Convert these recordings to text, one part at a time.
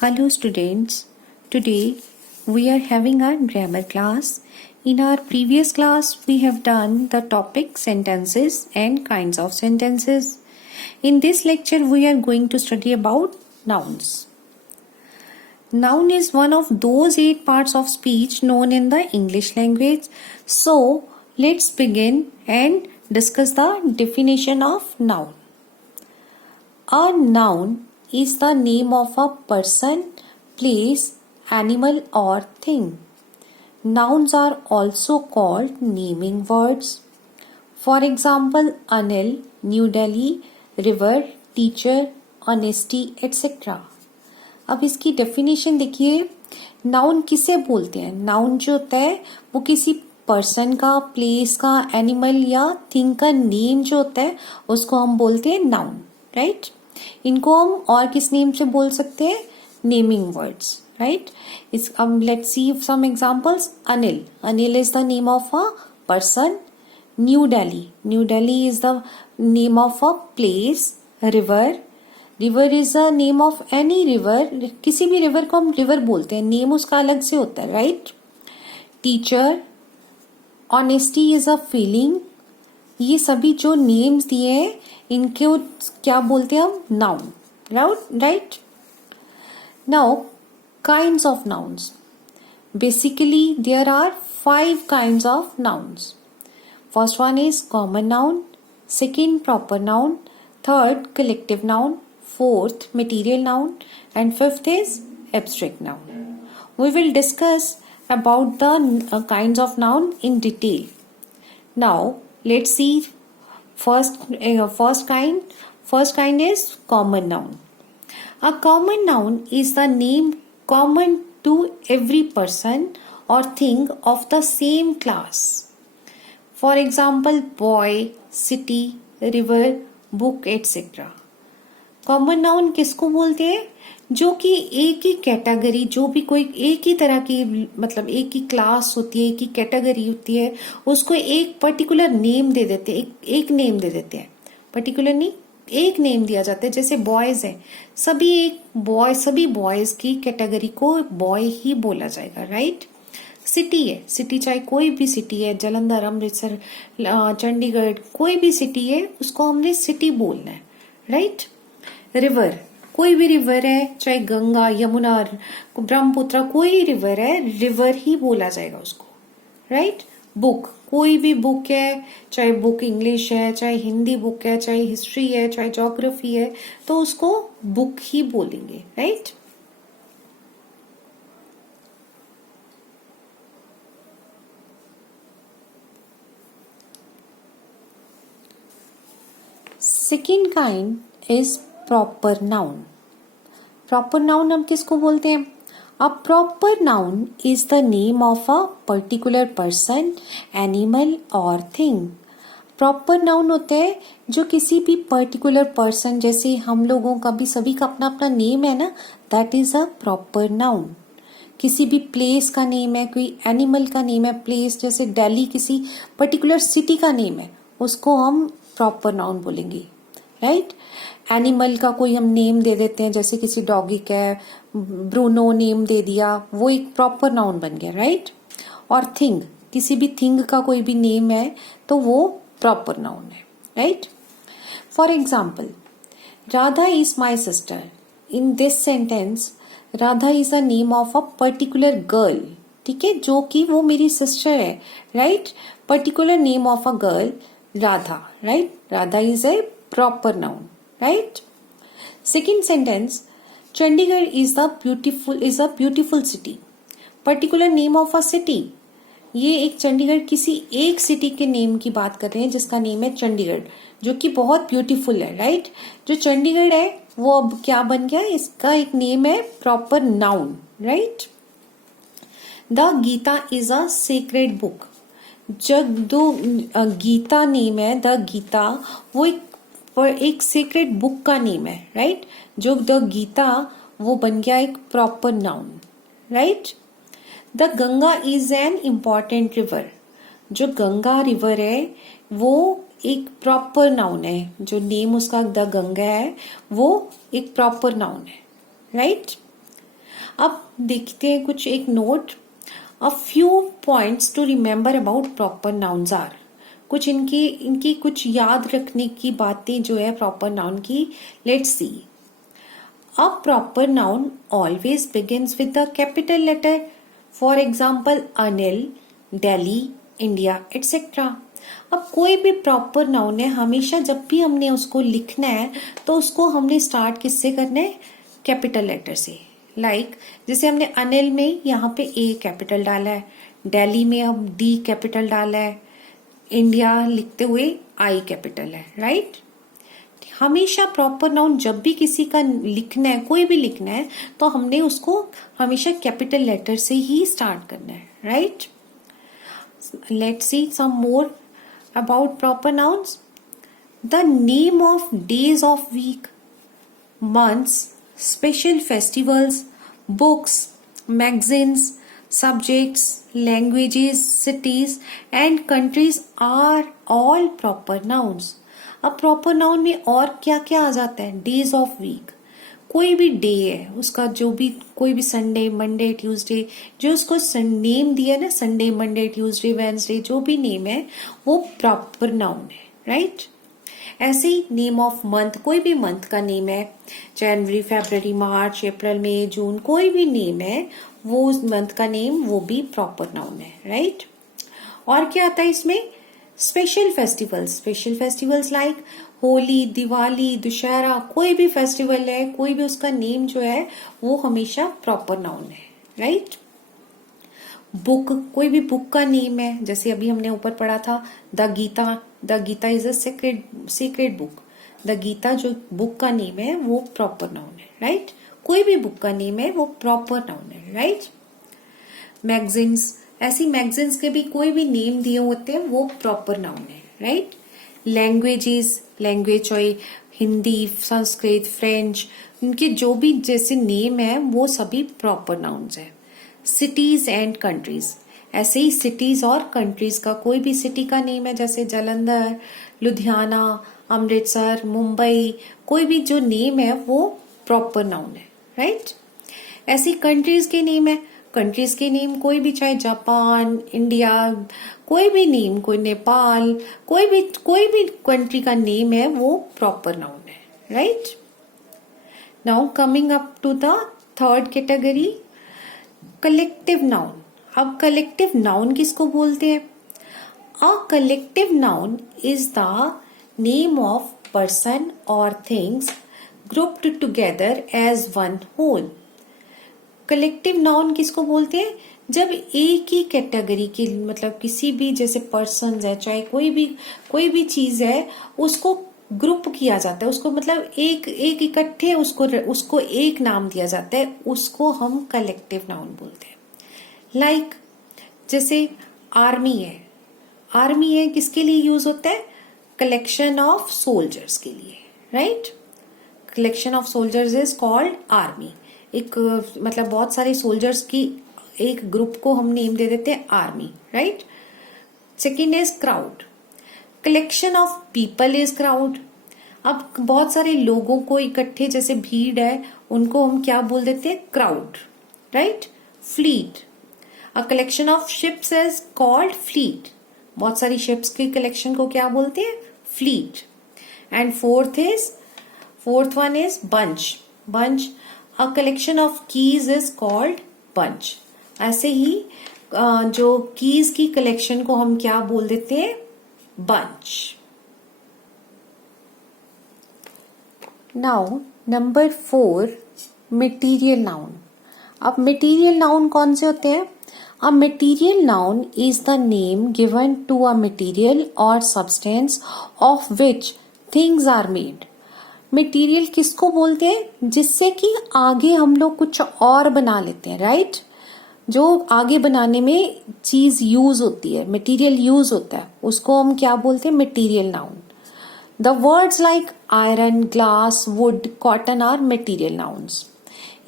Hello students, today we are having our grammar class. In our previous class we have done the topic sentences and kinds of sentences. In this lecture we are going to study about nouns. Noun is one of those 8 parts of speech known in the English language. So let's begin and discuss the definition of noun. A noun is the name of a person, place, animal or thing. Nouns are also called naming words. For example, Anil, New Delhi, river, teacher, honesty, etc. अब इसकी definition देखिए, noun किसे बोलते हैं? Noun जो होता है वो किसी पर्सन का, प्लेस का, एनिमल या थिंग का नेम जो होता है उसको हम बोलते हैं नाउन, राइट? इनको हम और किस नेम से बोल सकते हैं? Naming words, right? इस अब let's see some examples. Anil, Anil is the name of a person. New Delhi, New Delhi is the name of a place. River, river is a name of any river. किसी भी रिवर को हम रिवर बोलते हैं, नेम उसका अलग से होता है, right? Teacher, honesty is a feeling. ये सभी जो नेम्स दिए हैं इनके क्या बोलते हैं हम? Noun, right? Now kinds of nouns. Basically there are 5 kinds of nouns. First one is common noun, second proper noun, third collective noun, fourth material noun and fifth is abstract noun. We will discuss about the kinds of noun in detail. Now let's see first kind is common noun. A common noun is the name common to every person or thing of the same class. For example, boy, city, river, book, etc. Common noun किसको बोलते हैं? जो कि एक ही category, जो भी कोई एक ही तरह की, मतलब एक ही क्लास होती है, एक ही कैटेगरी होती है, उसको एक पर्टिकुलर नेम दे देते हैं, एक नेम दे देते हैं. पर्टिकुलर नहीं, एक नेम दिया जाता है. जैसे बॉयज हैं, सभी बॉयज की कैटेगरी को बॉय ही बोला जाएगा, राइट? सिटी है, सिटी चाहे कोई भी सिटी है, जालंधर, अमृतसर, चंडीगढ़, कोई भी सिटी है, उसको हमने सिटी बोलना है, राइट? रिवर, कोई भी रिवर है, चाहे गंगा, यमुना, ब्रह्मपुत्र, कोई रिवर है, रिवर ही बोला जाएगा उसको, राइट? बुक, कोई भी बुक है, चाहे बुक इंग्लिश है, चाहे हिंदी बुक है, चाहे हिस्ट्री है, चाहे ज्योग्राफी है, तो उसको बुक ही बोलेंगे, right? Second kind is proper noun. Proper noun हम किसको बोलते हैं? A proper noun is the name of a particular person, animal और थिंग. प्रॉपर नाउन होता है जो किसी भी पर्टिकुलर पर्सन, जैसे हम लोगों का भी सभी का अपना अपना नेम है ना, that is a proper noun. किसी भी प्लेस का नेम है, कोई एनिमल का नेम है, प्लेस जैसे दिल्ली किसी पर्टिकुलर सिटी का नेम है, उसको हम प्रॉपर नाउन बोलेंगे, राइट? एनिमल का कोई हम नेम दे देते हैं, जैसे किसी डॉगी का ब्रूनो नेम दे दिया, वो एक प्रॉपर नाउन बन गया, राइट? और थिंग, किसी भी थिंग का कोई भी नेम है तो वो प्रॉपर नाउन है, right? For example, Radha is my sister. In this sentence Radha is a name of a particular girl, ठीक है, जो कि वो मेरी सिस्टर है, right? Particular name of a girl, Radha, right? Radha is a proper noun, right? Second sentence, Chandigarh is a beautiful city. Particular name of a city. ये एक चंडीगढ़, किसी एक सिटी के नेम की बात कर रहे हैं जिसका नेम है चंडीगढ़, जो कि बहुत ब्यूटीफुल है, राइट? जो चंडीगढ़ है वो अब क्या बन गया? इसका एक नेम है proper noun, right? The Gita is a secret book. जब दो गीता नेम है, द गीता, वो एक सीक्रेट बुक का नेम है, राइट? जो द गीता वो बन गया एक proper noun, right? The Ganga is an important river. जो गंगा रिवर है वो एक प्रॉपर नाउन है, जो नेम उसका द गंगा है वो एक प्रॉपर नाउन है, राइट? अब देखते हैं कुछ एक note. A few points to remember about proper nouns are. कुछ इनकी कुछ याद रखने की बातें जो है proper noun की. Let's see. A proper noun always begins with the capital letter. For example, Anil, Delhi, India, etc. अब कोई भी प्रॉपर नाउन है, हमेशा जब भी हमने उसको लिखना है तो उसको हमने स्टार्ट किससे करना है? कैपिटल लेटर से. जैसे हमने अनिल में यहाँ पे ए कैपिटल डाला है, दिल्ली में अब डी कैपिटल डाला है, इंडिया लिखते हुए आई कैपिटल है. राइट. हमेशा प्रॉपर नाउन जब भी किसी का लिखना है, कोई भी लिखना है, तो हमने उसको हमेशा कैपिटल लेटर से ही स्टार्ट करना है. Right. Let's see some more about proper nouns. The name of days of week, months, special festivals, books, magazines, subjects, languages, cities and countries are all proper nouns. अब proper noun में और क्या क्या आ जाता है? Days of week. कोई भी day है, उसका जो भी कोई भी संडे, मंडे, ट्यूसडे, जो उसको नेम दिया ना, संडे, मंडे, ट्यूसडे, वेडनेसडे, जो भी नेम है वो प्रॉपर नाउन है. राइट. ऐसे ही नेम ऑफ मंथ, कोई भी मंथ का नेम है, जनवरी, फरवरी, मार्च, अप्रैल, मई, जून, कोई भी नेम है, वो उस मंथ का नेम, वो भी प्रॉपर नाउन है. राइट. और क्या आता है इसमें? Special festivals like holy, Diwali, Dussehra, कोई भी फेस्टिवल है, कोई भी उसका नेम जो है वो हमेशा प्रॉपर नाउन है. राइट. बुक, कोई भी बुक का नेम है, जैसे अभी हमने ऊपर पढ़ा था the Gita is a secret book. The Gita जो बुक का नेम है वो प्रॉपर नाउन है. राइट. कोई भी बुक का नेम है वो प्रॉपर नाउन है. राइट. मैगजीन्स, ऐसी मैगजीन्स के भी कोई भी नेम दिए होते हैं वो प्रॉपर नाउन है. राइट. लैंग्वेज चाहे हिंदी, संस्कृत, फ्रेंच, उनके जो भी जैसे नेम है वो सभी प्रॉपर नाउन्स है. सिटीज एंड कंट्रीज, ऐसे ही सिटीज और कंट्रीज का कोई भी सिटी का नेम है, जैसे जालंधर, लुधियाना, अमृतसर, मुंबई, कोई भी जो नेम है वो प्रॉपर नाउन है. राइट. ऐसी कंट्रीज के नेम है, कंट्रीज के नेम कोई भी, चाहे जापान, इंडिया, कोई भी नेम, कोई नेपाल, कोई भी कंट्री का नेम है वो प्रॉपर नाउन है. Right. Now coming up to the third category, collective noun. अब कलेक्टिव नाउन किसको बोलते हैं? A collective noun is the name of person और things grouped together as one whole. Collective noun किसको बोलते हैं? जब एक ही कैटेगरी की, मतलब किसी भी जैसे पर्सन है, चाहे कोई भी चीज है, उसको ग्रुप किया जाता है, उसको मतलब एक इकट्ठे उसको एक नाम दिया जाता है, उसको हम कलेक्टिव नाउन बोलते हैं. लाइक जैसे आर्मी है, किसके लिए यूज होता है? कलेक्शन ऑफ सोल्जर्स के लिए. Right. Collection of soldiers is called army. एक मतलब बहुत सारे सोल्जर्स की एक ग्रुप को हम नेम दे देते हैं army. Right. Second is crowd. Collection of people is crowd. अब बहुत सारे लोगों को इकट्ठे, जैसे भीड़ है, उनको हम क्या बोल देते हैं? Crowd. Right. Fleet. A collection of ships is called fleet. बहुत सारी शिप्स की कलेक्शन को क्या बोलते हैं? Fleet. And fourth one is bunch. A collection of keys is called bunch. ऐसे ही जो कीज की कलेक्शन को हम क्या बोल देते हैं? Bunch. Now number 4, material noun. अब मटेरियल नाउन कौन से होते हैं? A material noun is the name given to a material और substance of which things are made. Material किसको बोलते हैं? जिससे कि आगे हम लोग कुछ और बना लेते हैं. राइट. जो आगे बनाने में चीज यूज होती है, मटेरियल यूज होता है, उसको हम क्या बोलते हैं? Material noun. The words like iron, glass, wood, cotton are material nouns.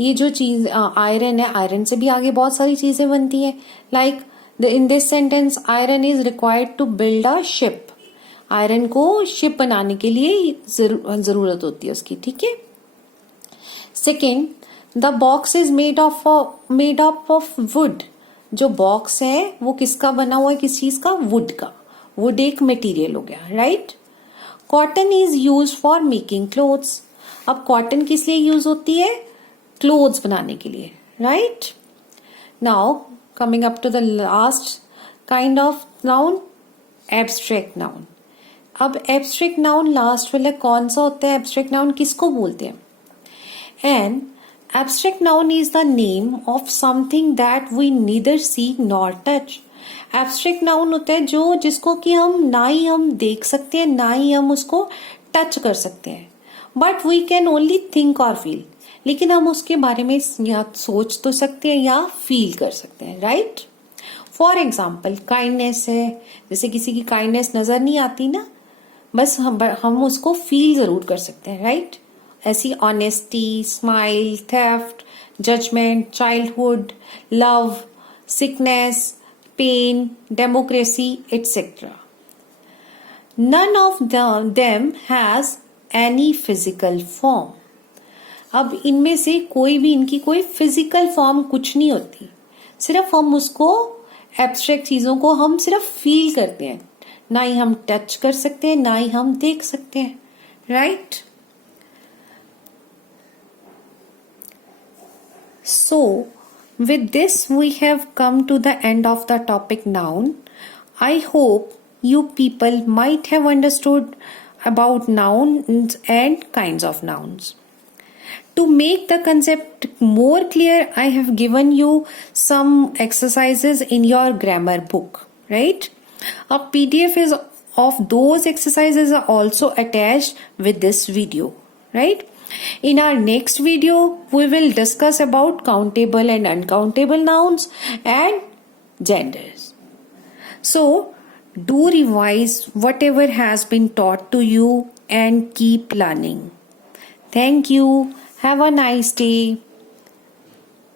ये जो चीज आयरन है, आयरन से भी आगे बहुत सारी चीजें बनती हैं. Like in this sentence, iron is required to build a ship. Iron को शिप बनाने के लिए जरूरत होती है उसकी. ठीक है. Second, the box is made up of wood. जो बॉक्स है वो किसका बना हुआ है, किस चीज का, वुड का. वुड एक मटेरियल हो गया, right. Cotton is use for making clothes. अब कॉटन किस लिए यूज होती है, क्लोथ्स बनाने के लिए, right. Now coming up to the last kind of noun, abstract noun. अब एब्स्ट्रैक्ट नाउन लास्ट वाला कौन सा होता है, एब्स्ट्रैक्ट नाउन किसको बोलते हैं. And abstract noun is the name of something that we neither see nor touch. Abstract noun होता है जो जिसको कि हम ना ही हम देख सकते हैं ना ही हम उसको टच कर सकते हैं, but we can only think और फील. लेकिन हम उसके बारे में या सोच तो सकते हैं या फील कर सकते हैं, राइट. फॉर एग्जाम्पल काइंडनेस है, जैसे किसी की काइंडनेस नजर नहीं आती ना, बस हम उसको फील जरूर कर सकते हैं, राइट. ऐसी honesty, smile, theft, judgement, childhood, love, sickness, pain, democracy, etcetera. None of them has any physical form. अब इनमें से कोई भी, इनकी कोई फिजिकल फॉर्म कुछ नहीं होती, सिर्फ हम उसको एब्स्ट्रैक्ट चीजों को हम सिर्फ फील करते हैं, ना ही हम टच कर सकते हैं ना ही हम देख सकते हैं, right. So, with this we have come to the end of the topic noun. I hope you people might have understood about nouns and kinds of nouns. To make the concept more clear, I have given you some exercises in your grammar book, right? A PDF is of those exercises are also attached with this video, right? In our next video, we will discuss about countable and uncountable nouns and genders. So, do revise whatever has been taught to you and keep learning. Thank you. Have a nice day.